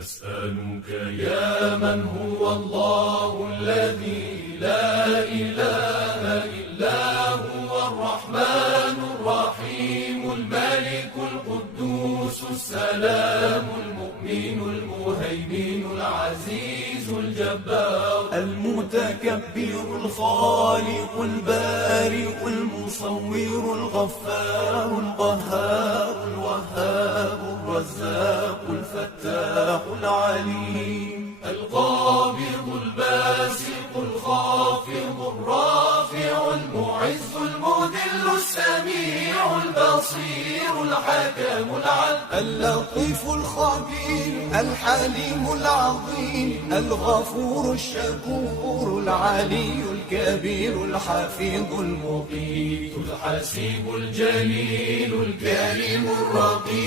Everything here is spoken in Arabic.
أسألك يا من هو الله الذي لا إله إلا هو الرحمن الرحيم الملك القدوس السلام المؤمن المهيمن العزيز الجبار المتكبر الخالق البارئ المصور الغفار القهار الوهاب الرزاق الفتاح العليم القابض الباسط الخافض الرافع المعز المذل السميع البصير الحكم العدل اللطيف الخبير الحليم العظيم الغفور الشكور العلي الكبير الحفيظ المقيت الحسيب الجليل الكريم الرقيب